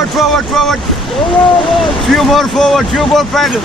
Forward, forward, forward. Few more forward, few more pedal.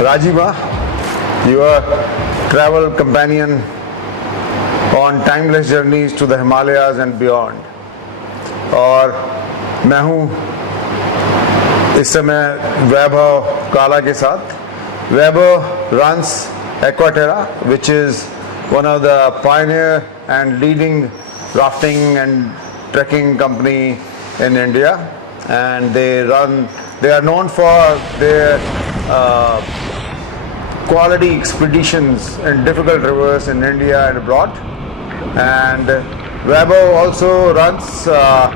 RajeeBa, your travel companion on timeless journeys to the Himalayas and beyond. और मैं हूँ इस समय वैभव काला के साथ. Vaibhav runs Aquaterra, which is one of the pioneer and leading rafting and trekking company in India, and they are known for their quality expeditions in difficult rivers in India and abroad. And Vaibhav also runs a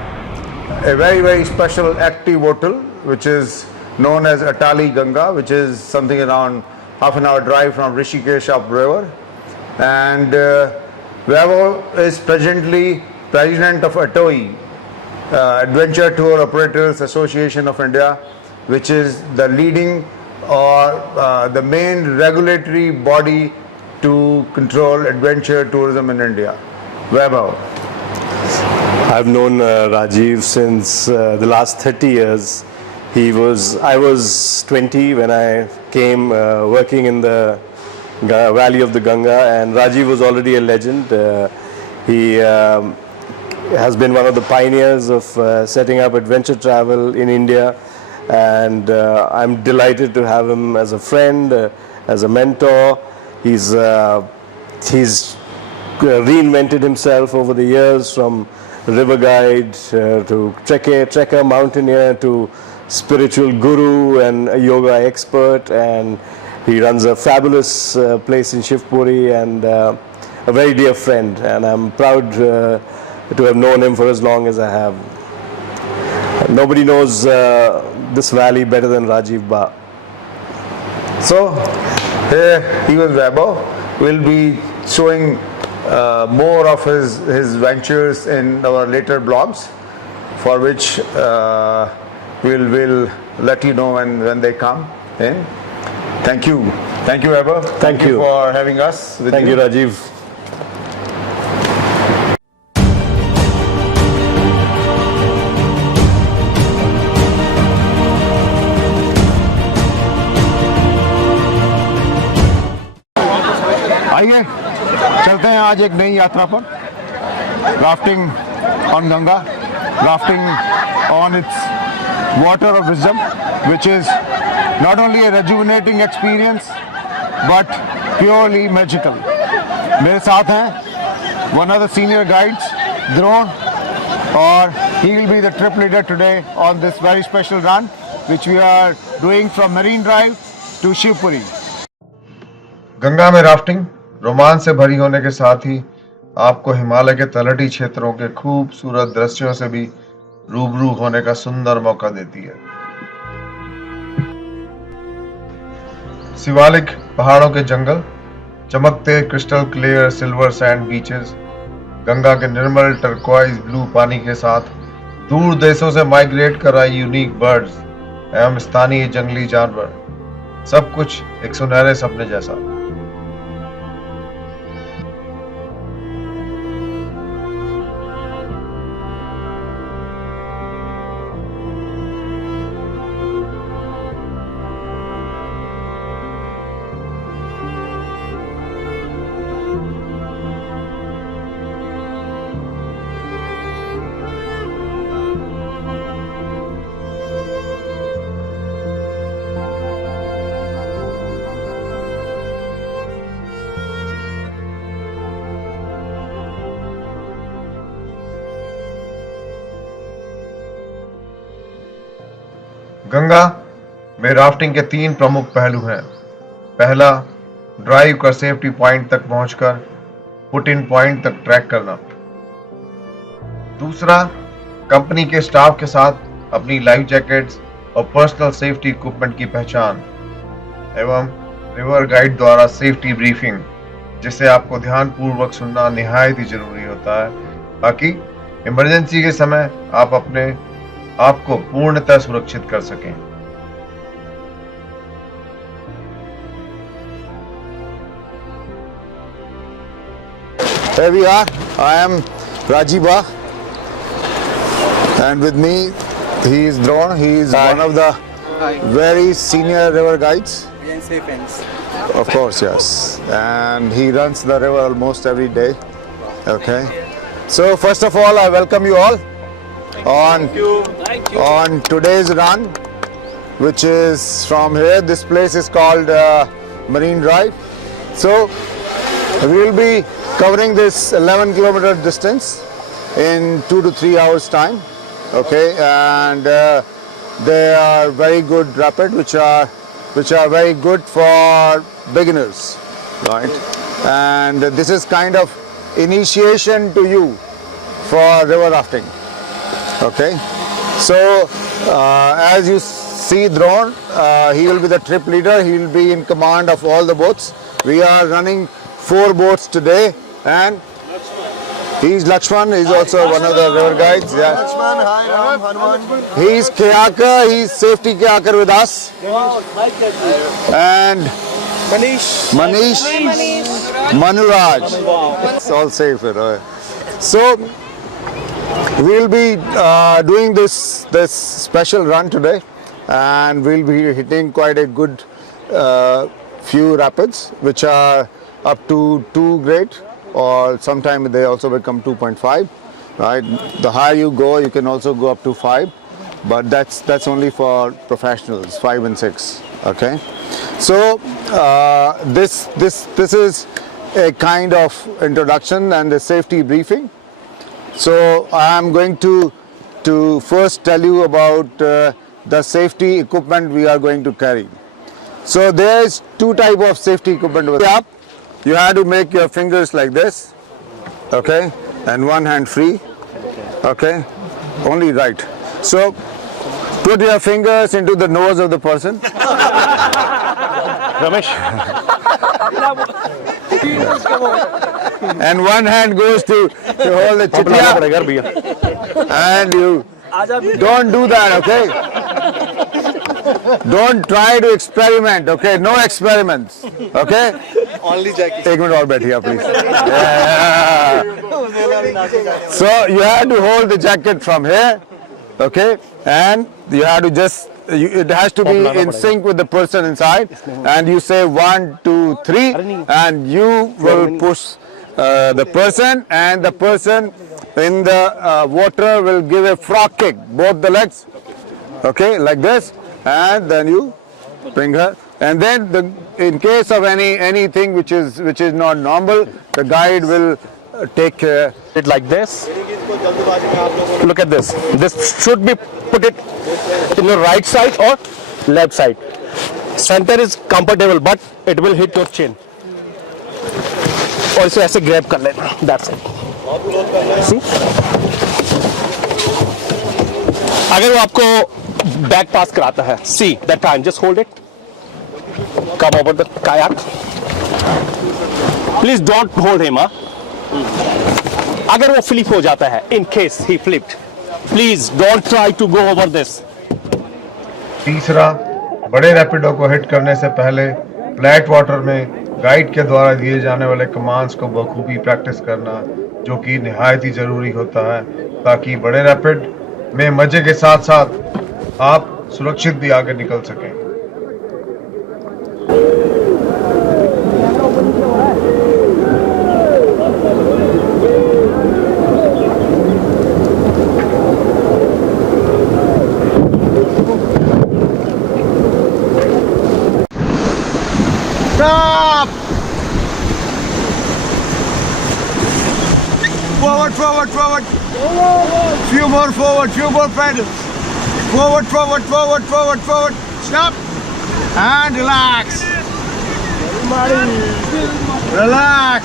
very, very special active hotel which is known as Atali Ganga, which is something around half an hour drive from Rishikesh upriver. And Vaibhav is presently president of ATOI, Adventure Tour Operators Association of India, which is the leading or the main regulatory body to control adventure tourism in India. Vaibhav. I've known Rajiv since the last 30 years. I was 20 when I came working in the valley of the Ganga, and Rajiv was already a legend. He has been one of the pioneers of setting up adventure travel in India, and I'm delighted to have him as a friend, as a mentor. He's reinvented himself over the years, from river guide to trekker, mountaineer, to spiritual guru and a yoga expert, and he runs a fabulous place in Shivpuri, and a very dear friend, and I'm proud to have known him for as long as I have. Nobody knows this valley better than RajeeBa. So here he was Vaibhav. We'll be showing more of his ventures in our later blogs, for which we'll let you know when they come in. Thank you Vaibhav. Thank you for having us with Thank you, Rajiv. आइए चलते हैं आज एक नई यात्रा पर. Rafting on Ganga, rafting on it's water of wisdom, which is not only a rejuvenating experience but purely magical. मेरे साथ हैं one of the senior guides, Drone, और he will be the trip leader today on this very special run which we are doing from Marine Drive to Shivpuri. Ganga में rafting रोमांच से भरी होने के साथ ही आपको हिमालय के तलहटी क्षेत्रों के खूबसूरत दृश्यों से भी रूबरू होने का सुंदर मौका देती है. शिवालिक पहाड़ों के जंगल, चमकते crystal clear silver sand beaches, Ganga के निर्मल टर्क्वाइज ब्लू पानी के साथ दूर देशों से माइग्रेट कर आई यूनिक बर्ड्स एवं स्थानीय जंगली जानवर, सब कुछ एक सुनहरे सपने जैसा. गंगा में राफ्टिंग के 3 प्रमुख पहलू हैं। पहला, ड्राइव कर सेफ्टी पॉइंट तक पहुंचकर पुट इन पॉइंट तक ट्रैक करना। दूसरा, कंपनी के स्टाफ के साथ अपनी लाइफ जैकेट्स और पर्सनल सेफ्टी इक्विपमेंट की पहचान एवं रिवर गाइड द्वारा सेफ्टी ब्रीफिंग, जिसे आपको ध्यानपूर्वक सुनना निहायत ही जरूरी होता है ताकि इमरजेंसी के समय आप अपने आप को पूर्णतः सुरक्षित कर सकें। Here we are. I am RajeeBa, and with me he is Dron. He is one of the very senior river guides. Of course, yes. And he runs the river almost every day. Okay. So first of all, I welcome you all on today's run, which is from here. This place is called Marine Drive. So we will be covering this 11-kilometer distance in 2 to 3 hours time. Okay, and they are very good rapid, which are very good for beginners, right? And this is kind of initiation to you for river rafting. Okay, so as you see Dron, he will be the trip leader. He will be in command of all the boats. We are running 4 boats today, and he's Lakshman. He's also one of the river guides. Yeah. Lakshman, hi Ram, Hanuman. He's kayaker. He's safety kayaker with us. And Manish, Manuraj. It's all safe here. So we'll be doing this special run today, and we'll be hitting quite a good few rapids, which are up to 2 grade, or sometimes they also become 2.5. Right? The higher you go, you can also go up to 5, but that's only for professionals, 5 and 6. Okay, so this is a kind of introduction and a safety briefing. So I am going to first tell you about the safety equipment we are going to carry. So there is 2 type of safety equipment. Up, you have to make your fingers like this, okay, and one hand free, okay, only right. So put your fingers into the nose of the person. Ramesh. And one hand goes to hold the chitya, and you don't do that, okay? Don't try to experiment, okay? No experiments, okay? Only jacket. Take minute और बैठिए please. Yeah. So you have to hold the jacket from here, okay? And you have to just, it has to be in sync with the person inside. And you say 1, 2, 3, and you will push the person, and the person in the water will give a frog kick, both the legs, okay, like this, and then you bring her. And then in case of anything which is not normal, the guide will take it like this. Look at this. This should be put it in your right side or left side. Center is comfortable, but it will hit your chin. और इसे ऐसे grab कर लेना. That's it. See? अगर वो आपको back pass कराता है, see that time, just hold it. Come over the kayak. Please don't hold him, huh? अगर वो flip हो जाता है, in case he flipped, please don't try to go over this. तीसरा, बड़े रैपिडो को हिट करने से पहले फ्लैट वाटर में गाइड के द्वारा दिए जाने वाले कमांड्स को बखूबी प्रैक्टिस करना, जो कि निहायत ही जरूरी होता है ताकि बड़े रैपिड में मजे के साथ साथ आप सुरक्षित भी आगे निकल सकें। Stop! Forward, forward, forward. Few more forward, few more pedals. Forward, forward, forward, forward, forward. Stop. And relax. Relax.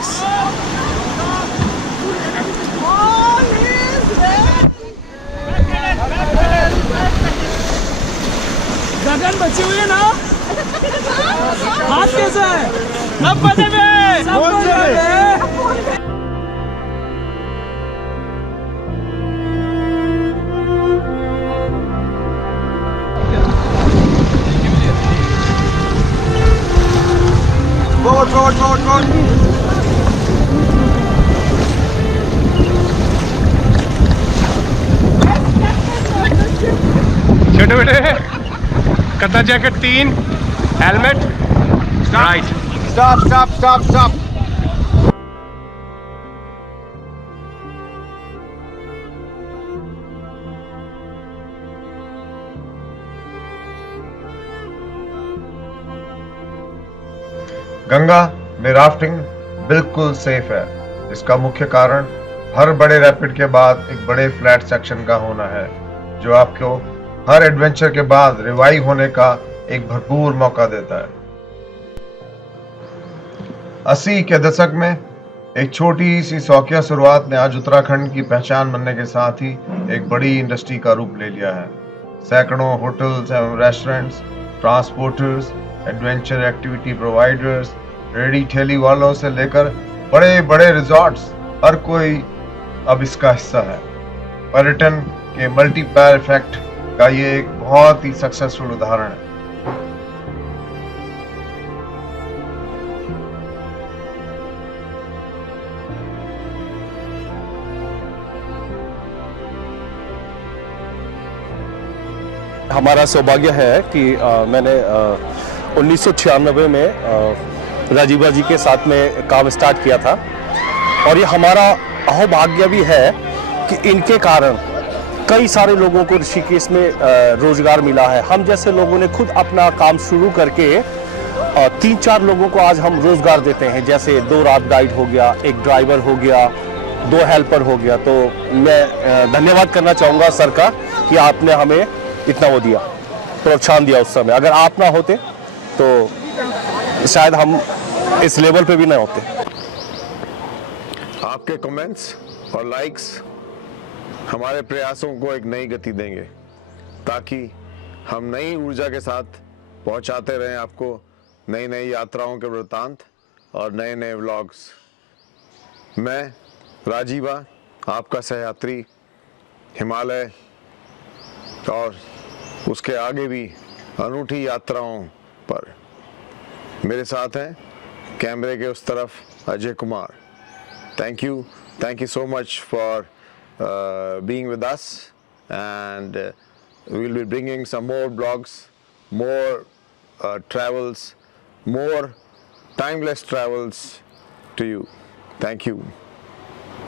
गगन बची हुई है ना हाथ कैसा है सब बचे हुए सब बचे हुए Forward, forward, forward, forward. छोटे बेटे कद्दा jacket 3 helmet right Stop, stop, stop, stop. Ganga में राफ्टिंग बिल्कुल सेफ है। इसका मुख्य कारण हर बड़े रैपिड के बाद एक बड़े फ्लैट सेक्शन का होना है, जो आपको हर एडवेंचर के बाद रिवाइव होने का एक भरपूर मौका देता है। 80 के दशक में एक छोटी सी शौकिया शुरुआत ने आज उत्तराखंड की पहचान बनने के साथ ही एक बड़ी इंडस्ट्री का रूप ले लिया है। सैकड़ों होटल्स एवं restaurants, transporters, adventure activity providers, ready ठेली वालों से लेकर बड़े बड़े रिजॉर्ट्स, हर कोई अब इसका हिस्सा है। पर्यटन के मल्टीप्लायर इफेक्ट का ये एक बहुत ही सक्सेसफुल उदाहरण है। हमारा सौभाग्य है कि मैंने 1996 में राजीबा जी के साथ में काम स्टार्ट किया था, और ये हमारा अहोभाग्य भी है कि इनके कारण कई सारे लोगों को ऋषिकेश में रोजगार मिला है। हम जैसे लोगों ने खुद अपना काम शुरू करके 3-4 लोगों को आज हम रोजगार देते हैं, जैसे 2 रात गाइड हो गया, एक ड्राइवर हो गया, 2 हेल्पर हो गया। तो मैं धन्यवाद करना चाहूँगा सर का कि आपने हमें इतना वो दिया, प्रोत्साहन दिया उस समय। अगर आप ना होते तो शायद हम इस लेवल पे भी ना होते। आपके कमेंट्स और लाइक्स हमारे प्रयासों को एक नई गति देंगे, ताकि हम नई ऊर्जा के साथ पहुंचाते रहें आपको नई नई यात्राओं के वृत्तांत और नए नए व्लॉग्स। मैं राजीबा, आपका सहयात्री हिमालय और उसके आगे भी अनूठी यात्राओं पर। मेरे साथ हैं कैमरे के उस तरफ Ajay Kumar. Thank you so much for being with us, and we'll be bringing some more blogs, more travels, more timeless travels to you. Thank you.